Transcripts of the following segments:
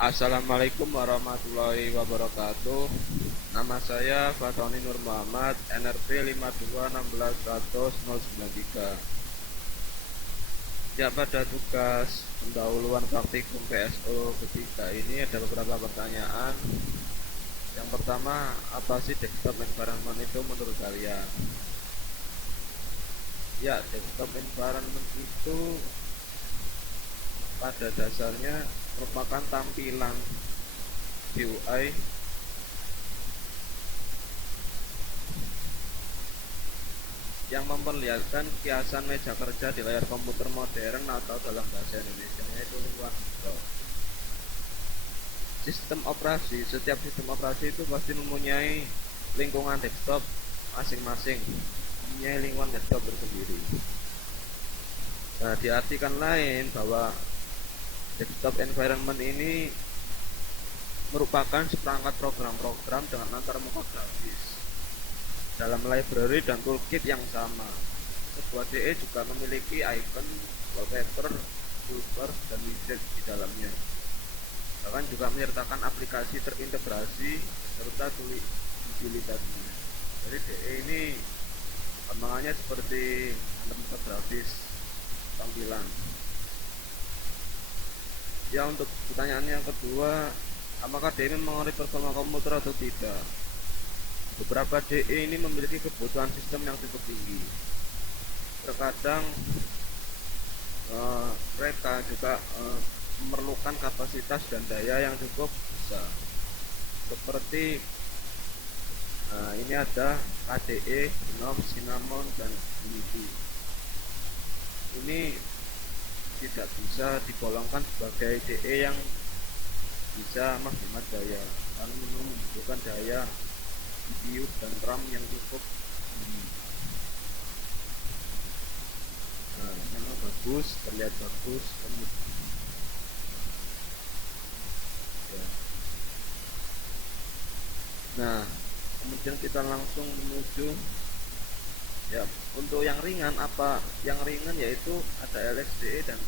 Assalamualaikum warahmatullahi wabarakatuh. Nama saya Fatoni Nur Muhammad, NRP 52161093. Ya, pada tugas pendahuluan praktikum PSO ketiga ini ada beberapa pertanyaan. Yang pertama, apa sih desktop environment itu menurut kalian? Ya, desktop environment itu pada dasarnya merupakan tampilan GUI yang memperlihatkan kiasan meja kerja di layar komputer modern atau dalam bahasa Indonesia itu lingkungan desktop. Setiap sistem operasi itu pasti mempunyai lingkungan desktop masing-masing, mempunyai lingkungan desktop tersendiri. Nah, diartikan lain bahwa desktop environment ini merupakan seperangkat program-program dengan antarmuka grafis dalam library dan toolkit yang sama. Sebuah DE juga memiliki icon, wallpaper, toolbar, dan widget di dalamnya. Bahkan juga menyertakan aplikasi terintegrasi serta utilitasnya. Jadi DE ini perkembangannya seperti antarmuka grafis tampilan. Ya, untuk pertanyaan yang kedua, apakah DE mempengaruhi performa komputer atau tidak? Beberapa DE ini memiliki kebutuhan sistem yang cukup tinggi. Terkadang mereka juga memerlukan kapasitas dan daya yang cukup besar. Seperti ini ada KDE, GNOME, Cinnamon, dan Unity. Ini tidak bisa digolongkan sebagai DE yang bisa menghemat daya karena membutuhkan daya CPU dan RAM yang cukup tinggi. Nah, memang bagus, terlihat bagus. Ya. Nah, kemudian kita langsung menuju ya, untuk yang ringan apa? Yang ringan yaitu ada LXDE dan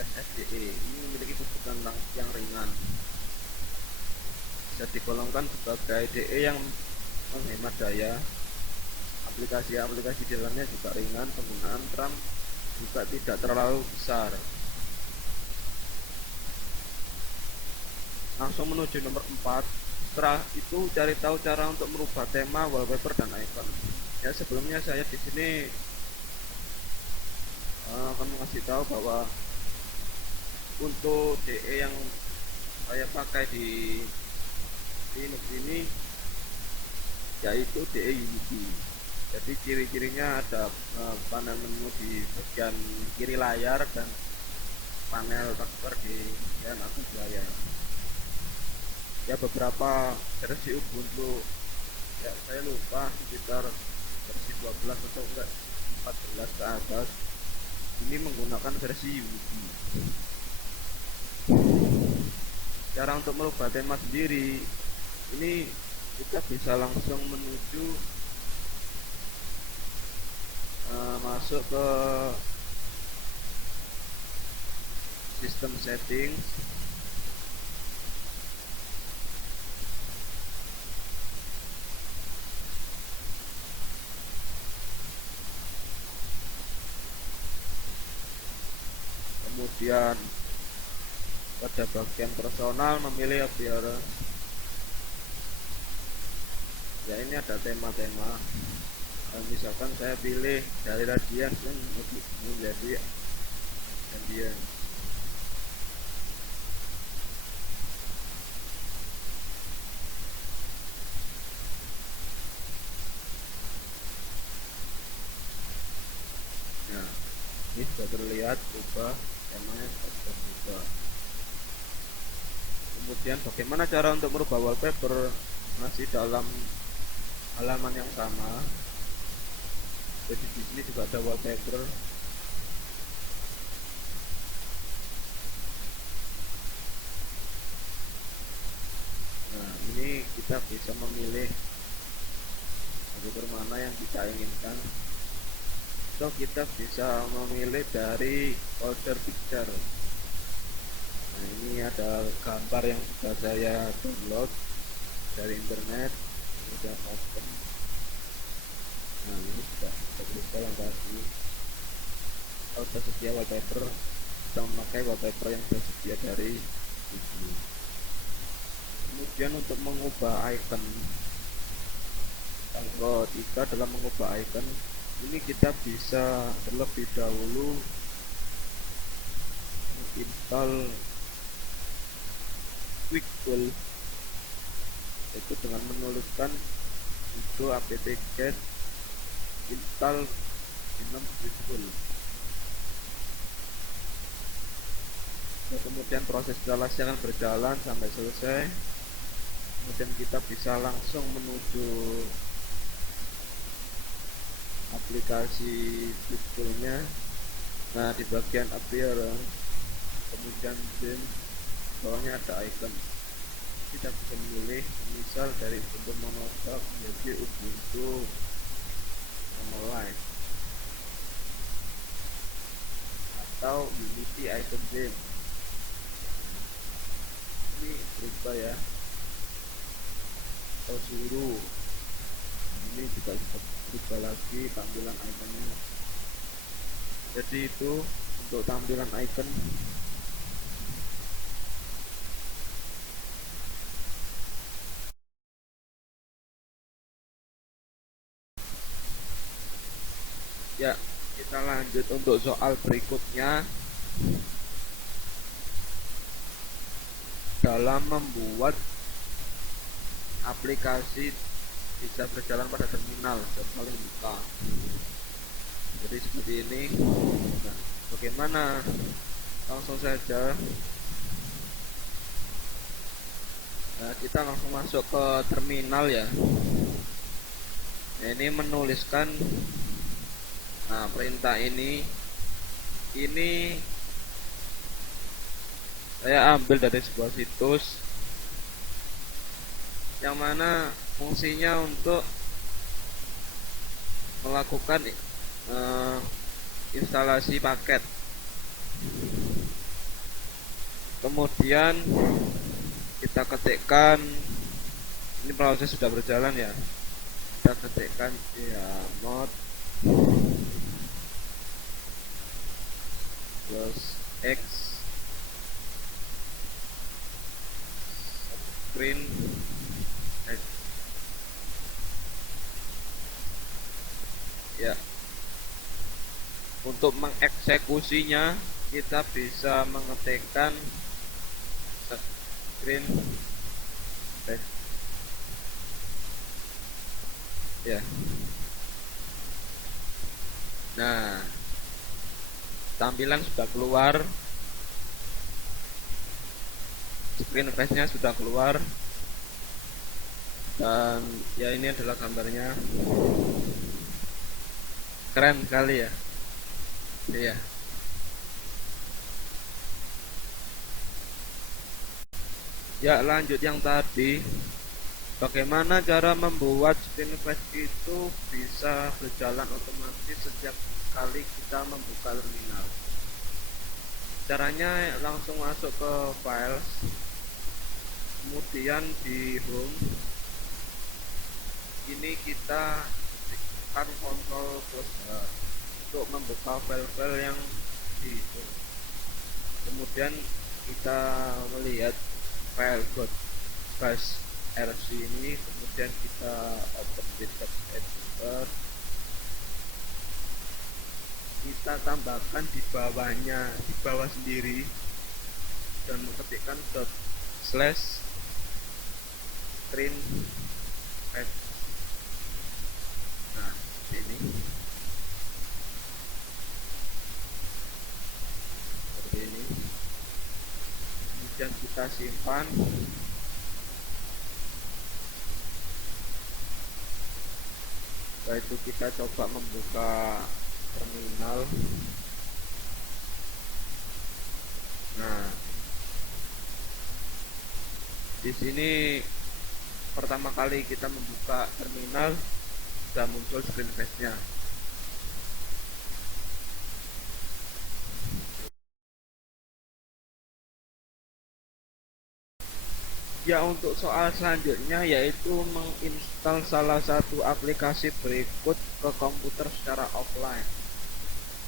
XSDE. Ini memiliki kebutuhan yang ringan. Bisa digolongkan sebagai DE yang menghemat daya. Aplikasi-aplikasi di dalamnya juga ringan, penggunaan RAM juga tidak terlalu besar. Langsung menuju nomor 4. Setelah itu cari tahu cara untuk merubah tema, wallpaper, dan icon. Ya, sebelumnya saya di sini akan mengasih tahu bahwa untuk DE yang saya pakai di Linux ini yaitu DE Unity. Jadi ciri-cirinya ada panel menu di bagian kiri layar dan panel taskbar di bagian atas layar. Ya, beberapa versi Ubuntu, ya saya lupa, sekitar versi 12 atau enggak 14 ke atas, ini menggunakan versi Unity. Cara untuk merubah tema sendiri ini kita bisa langsung menuju masuk ke sistem settings. Kemudian pada bagian personal memilih appearance. Ya, ini ada tema-tema. Misalkan saya pilih dari radiance menjadi ambient. Nah, ini sudah terlihat berubah, temanya sudah berubah. Kemudian bagaimana cara untuk merubah wallpaper? Masih dalam halaman yang sama. Jadi di sini juga ada wallpaper. Nah, ini kita bisa memilih wallpaper mana yang kita inginkan. So, kita bisa memilih dari folder picture. Nah, ini ada gambar yang sudah saya download dari internet, kemudian open. Nah, ini sudah terbuka yang tadi. Kalau tersedia wallpaper, kita memakai wallpaper yang tersedia dari Google. Kemudian untuk mengubah icon, yang ketiga adalah mengubah icon. Ini kita bisa terlebih dahulu install Quickball, itu dengan menuliskan sudo apt-get install Gnome Quickball. Kemudian proses instalasi akan berjalan sampai selesai. Kemudian kita bisa langsung menuju aplikasi Quickball-nya. Nah, di bagian appearance, kemudian game, bawahnya ada icon. Kita bisa memilih misal dari Ubuntu Monostock menjadi Ubuntu Monolith atau Unity Icon Game. Ini berubah ya, atau suruh ini juga bisa berubah lagi tampilan iconnya. Jadi itu untuk tampilan icon. Ya, kita lanjut untuk soal berikutnya. Dalam membuat aplikasi bisa berjalan pada terminal paling buka. Jadi seperti ini. Nah, bagaimana? Langsung saja. Nah, kita langsung masuk ke terminal ya. Nah, ini menuliskan, nah, perintah ini saya ambil dari sebuah situs yang mana fungsinya untuk melakukan instalasi paket. Kemudian kita ketikkan, ini proses sudah berjalan ya, kita ketikkan ya mod plus x screen x. Ya, untuk mengeksekusinya kita bisa mengetikkan screen x ya. Nah, tampilan sudah keluar, screen face-nya sudah keluar, dan ya ini adalah gambarnya. Keren sekali ya. Iya. Ya, lanjut yang tadi. Bagaimana cara membuat screen face itu bisa berjalan otomatis setiap kali kita membuka terminal? Caranya langsung masuk ke files, kemudian di home ini kita tekan Ctrl plus H untuk membuka file-file yang di itu. Kemudian kita melihat file .bash.rc ini, kemudian kita open di text editor, kita tambahkan di bawahnya, di bawah sendiri, dan mengetikkan // screen face. Nah, ini seperti ini. Kemudian kita simpan. Setelah itu kita coba membuka terminal. Nah, di sini pertama kali kita membuka terminal sudah muncul screen face-nya. Ya, untuk soal selanjutnya yaitu menginstal salah satu aplikasi berikut ke komputer secara offline.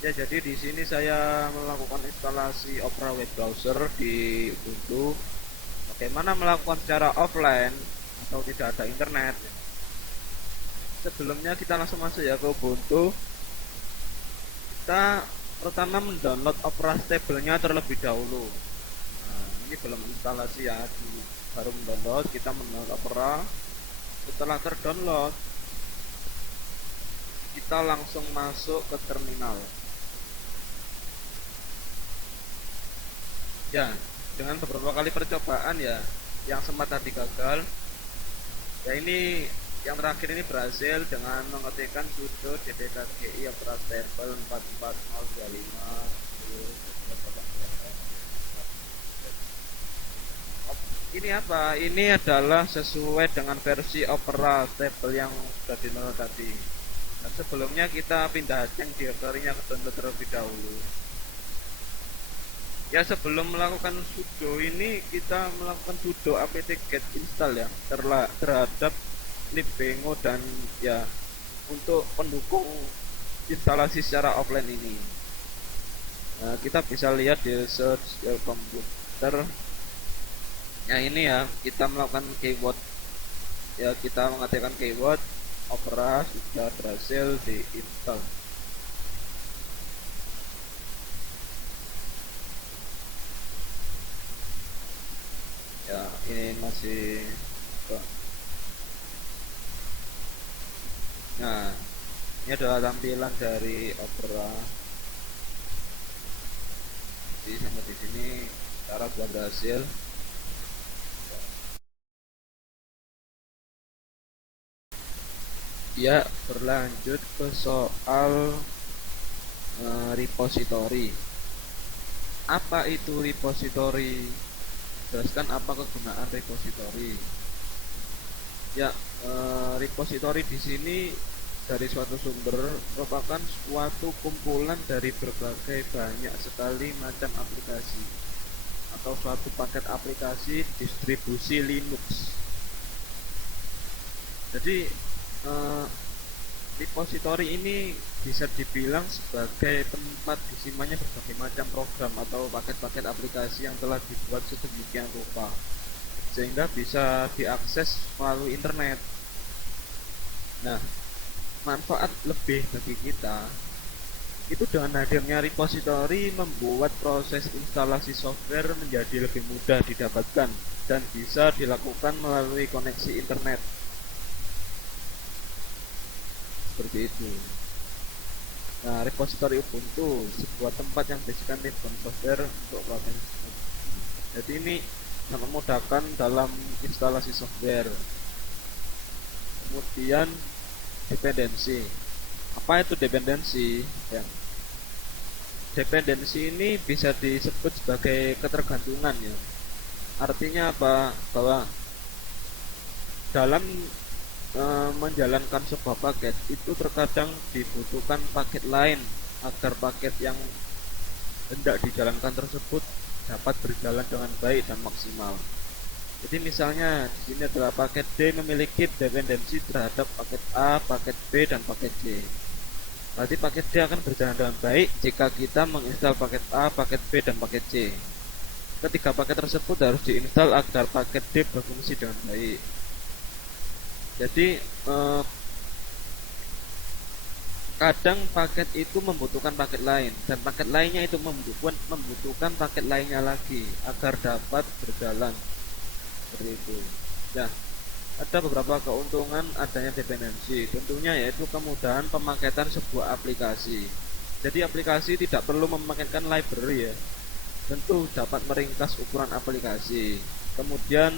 Ya, jadi di sini saya melakukan instalasi Opera Web Browser di Ubuntu. Bagaimana melakukan secara offline atau tidak ada internet? Sebelumnya kita langsung masuk ya ke Ubuntu. Kita pertama mendownload Opera Stable-nya terlebih dahulu. Nah, ini belum instalasi ya, baru mendownload. Kita mendownload Opera. Setelah terdownload, kita langsung masuk ke terminal. Ya, dengan beberapa kali percobaan ya, yang sempat tadi gagal. Ya, ini yang terakhir ini berhasil dengan mengetikkan sudo dpkgi Opera Stable 44025. Ini apa? Ini adalah sesuai dengan versi Opera Stable yang sudah di-download tadi. Dan sebelumnya kita pindah yang direktorinya ke download terlebih dahulu. Ya, sebelum melakukan sudo ini kita melakukan sudo apt-get install ya terhadap libbengo dan ya untuk pendukung instalasi secara offline ini. Nah, kita bisa lihat di search your komputer. Ya, ini ya kita melakukan keyword ya, kita mengetikkan keyword Opera sudah berhasil diinstal. Ya, ini masih nah, ini adalah tampilan dari Opera. Jadi sampai di sini cara sudah berhasil. Ya, berlanjut ke soal repository. Apa itu repository? Jelaskan apa kegunaan repository. Ya, repository di sini dari suatu sumber merupakan suatu kumpulan dari berbagai banyak sekali macam aplikasi atau suatu paket aplikasi distribusi Linux. Jadi repository ini bisa dibilang sebagai tempat disimpannya berbagai macam program atau paket-paket aplikasi yang telah dibuat sedemikian rupa sehingga bisa diakses melalui internet. Nah, manfaat lebih bagi kita itu dengan hadirnya repository membuat proses instalasi software menjadi lebih mudah didapatkan dan bisa dilakukan melalui koneksi internet. Seperti itu. Nah, repository Ubuntu sebuah tempat yang berisikan ribuan software untuk proses. Jadi ini sangat memudahkan dalam instalasi software. Kemudian dependensi. Apa itu dependensi? Ya. Dependensi ini bisa disebut sebagai ketergantungan ya. Artinya apa? Bahwa dalam menjalankan sebuah paket itu terkadang dibutuhkan paket lain agar paket yang hendak dijalankan tersebut dapat berjalan dengan baik dan maksimal. Jadi misalnya di sini adalah paket D memiliki dependensi terhadap paket A, paket B, dan paket C. Berarti paket D akan berjalan dengan baik jika kita menginstal paket A, paket B, dan paket C. Ketiga paket tersebut harus diinstal agar paket D berfungsi dengan baik. Jadi kadang paket itu membutuhkan paket lain dan paket lainnya itu membutuhkan paket lainnya lagi agar dapat berjalan seperti itu. Nah, ada beberapa keuntungan adanya dependensi. Tentunya yaitu kemudahan pemaketan sebuah aplikasi. Jadi aplikasi tidak perlu memaketkan library ya. Tentu dapat meringkas ukuran aplikasi. Kemudian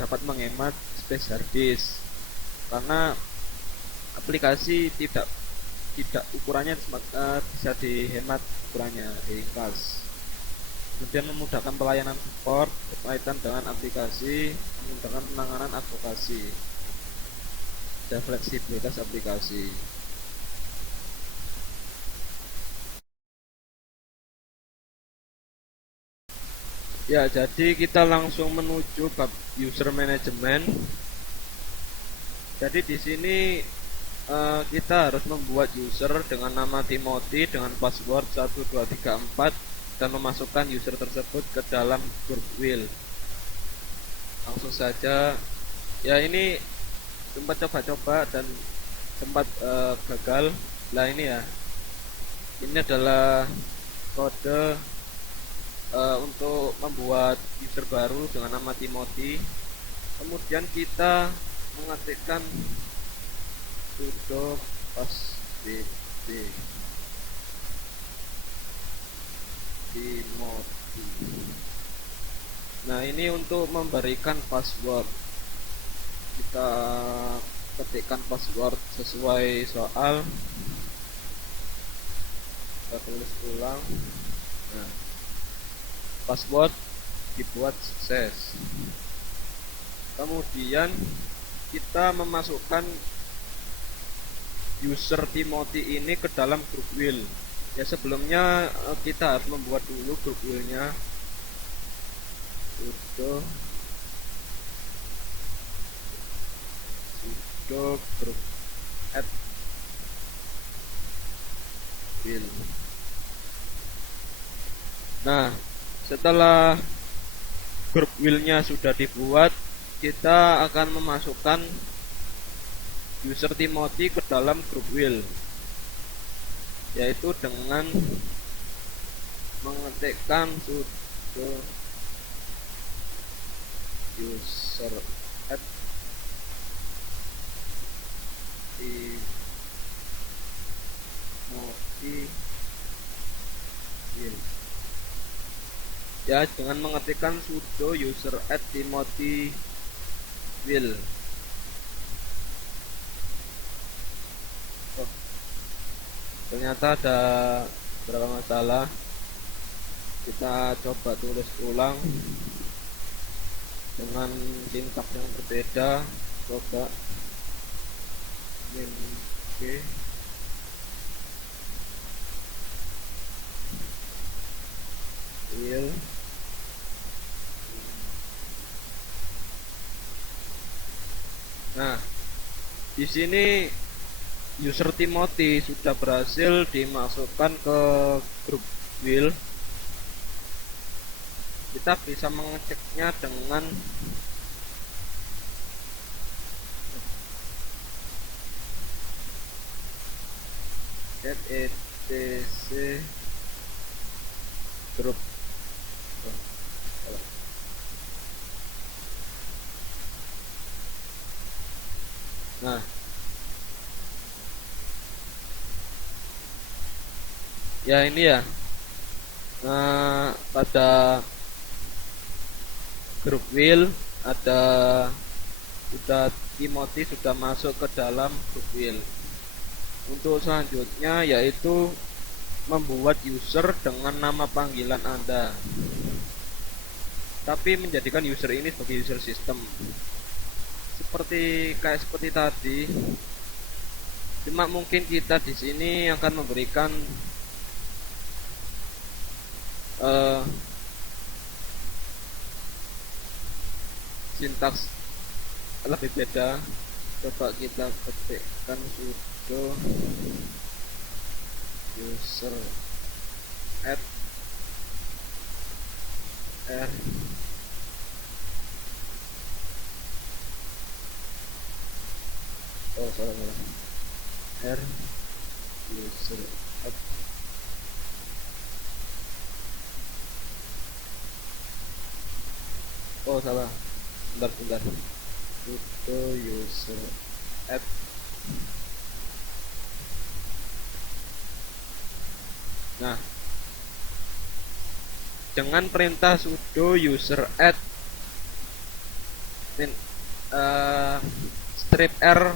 dapat menghemat space hard disk karena aplikasi tidak ukurannya bisa dihemat ukurannya, diringkas. Kemudian memudahkan pelayanan support berkaitan dengan aplikasi, memudahkan penanganan advokasi dan fleksibilitas aplikasi. Ya, jadi kita langsung menuju bab user management. Jadi di sini kita harus membuat user dengan nama Timothy dengan password 1234 dan memasukkan user tersebut ke dalam grup wheel. Langsung saja. Ya, ini sempat coba-coba dan sempat gagal. Nah, ini ya. Ini adalah kode untuk membuat user baru dengan nama Timothy. Kemudian kita mengetikkan sudo passwd Timothy. Nah, ini untuk memberikan password. Kita ketikkan password sesuai soal. Kita tulis ulang. Nah, password dibuat sukses. Kemudian kita memasukkan user Timothy ini ke dalam grup wheel. Ya, sebelumnya kita harus membuat dulu grup wheel-nya. Sudo grup add wheel. Nah, setelah grup wheel-nya sudah dibuat, kita akan memasukkan user Timothy ke dalam grup wheel, yaitu dengan mengetikkan sudo user add Timothy wheel. Ya, dengan mengetikkan sudo user add Timothy wheel. Oh, ternyata ada beberapa masalah. Kita coba tulis ulang dengan sintaks yang berbeda. Coba oke. Wheel. Nah, di sini user Timothy sudah berhasil dimasukkan ke grup wheel. Kita bisa mengeceknya dengan etc grup. Nah, ya ini ya. Nah, pada grup wheel ada sudah Timothy sudah masuk ke dalam grup wheel. Untuk selanjutnya yaitu membuat user dengan nama panggilan Anda, tapi menjadikan user ini sebagai user system seperti tadi. Cuma mungkin kita di sini akan memberikan sintaks lebih beda. Coba kita ketikkan sudo user add r salah r user add. Salah, bentar sudo user add. Nah, dengan perintah sudo user add strip r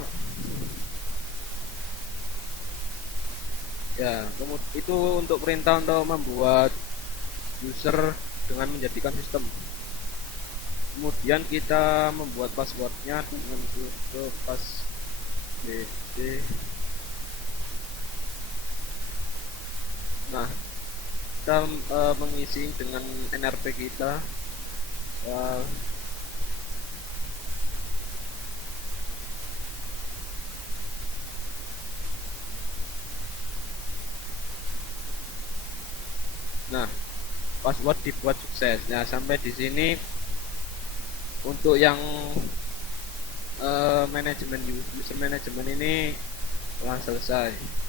ya, kemudian itu untuk perintah untuk membuat user dengan menjadikan sistem. Kemudian kita membuat passwordnya dengan sudo passwd. Nah, kita mengisi dengan NRP kita. Eh, nah, password dibuat sukses. Nah, sampai di sini untuk yang manajemen user management ini telah selesai.